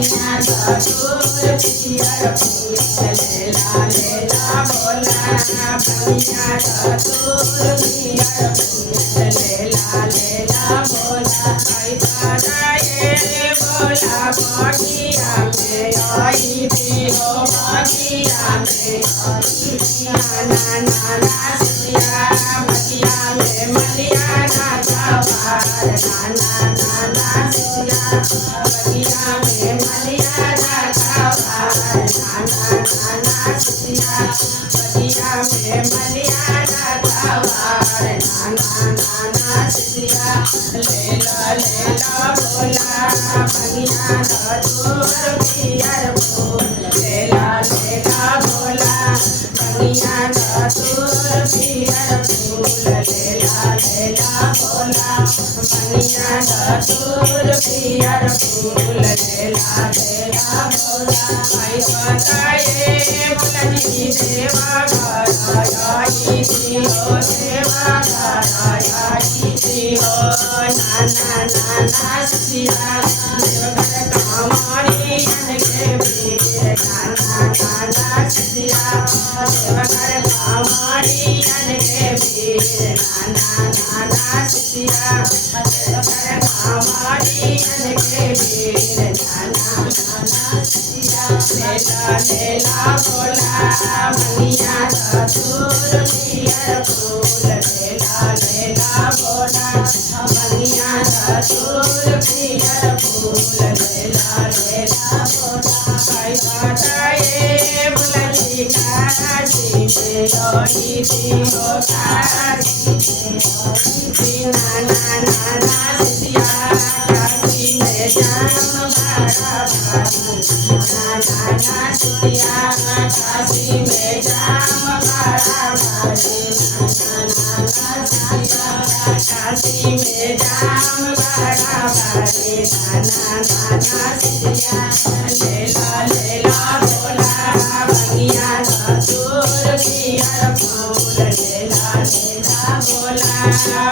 भंगिया धतूर पियर फूल लेला लेला भोला भंगिया धतूर पियर फूल लेला लेला भोला भोला भगिया में आई थी हो भगिया में नाना सिया भगिया में मलिया नाना सिया भगिया में मलिया नाना सिया भगिया में मलिया नाना सिया लेला लेला भोला भंगिया धतूर पियर फूल लेला लेला भोला भंगिया धतूर पियर फूल लेला लेला भोला भंगिया धतूर पियर फूल लेला लेला भोला आई बताए भोला जी देवा घर आई थी हो देवा घर आई थी हो नाना सिया देवघर कामारी के वीर नाना सिया देवघर कामारी के वीर नाना सिया देवघर कामारी के वीर नाना सिया लेला लेला भोला भंगिया धतूर पियर फूल लेला लेला भोला भंगिया धतूर पियर फूल लेला लेला भोला आई बताए भोला जी काशी में लौटी थी हो काशी में नाना सिया काशी में जाम भरा नाना सिया काशी में जाम भरा काशी में जाम भरा भारी नाना सिया लेला लेला भोला भंगिया धतूर पियर फूल लेला लेला भोला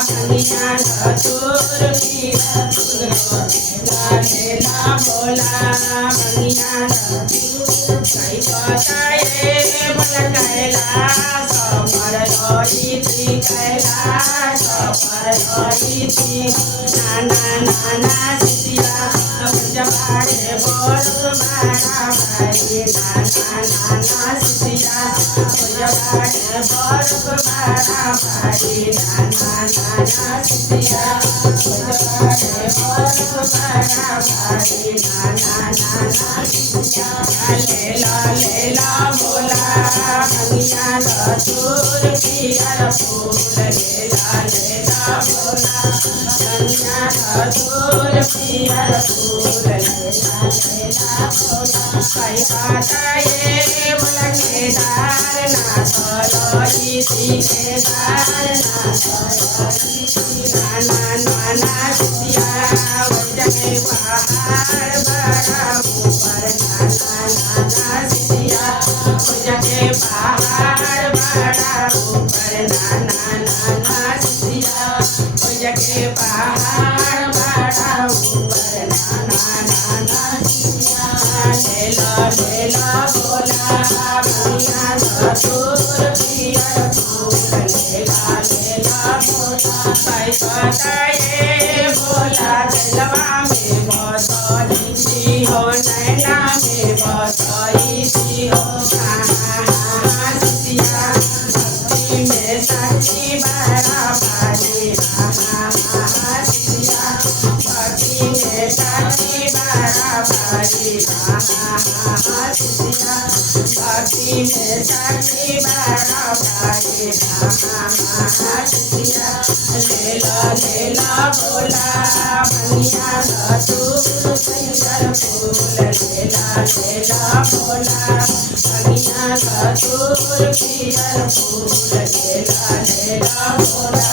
भंगिया धतूर पियर फूल लेला लेला भोला भंगिया धतूर कई बताए भोला कैलाश पर रही थी कैलाश पर रही थी नाना सिया जबाड़े बोल मारा भाई नाना सिया जबाड़े बोल मारा भाई नाना सिया जबाड़े बोल मारा भाई नाना सिया लेला लेला भोला भंगिया धतूर पियर फूल लेला लेला भोला भंगिया धतूर पियर फूल लेला लेला भोला कई बताए भोला केदारनाथ रही थी केदारनाथ रही थी नाना सिया वजह पहाड़ बड़ा ऊपर नाना सिया वजह पहाड़ बड़ा ऊपर नाना सिया वजह पहाड़ बड़ा ऊपर नाना सिया लेला लेला भोला भंगिया धतूर पियर फूल लेला लेला भोला कई बताए भोला जलवा में बसई थी हो नैना में बसई थी हो सिया भक्ति में साक्षी बड़ा भारी सिया भक्ति में साक्षी बड़ा भारी सिया भक्ति में साक्षी बड़ा भारी सिया लेला लेला भोला भंगिया धतूर पियर फूल लेला लेला भोला भंगिया धतूर पियर फूल लेला लेला भोला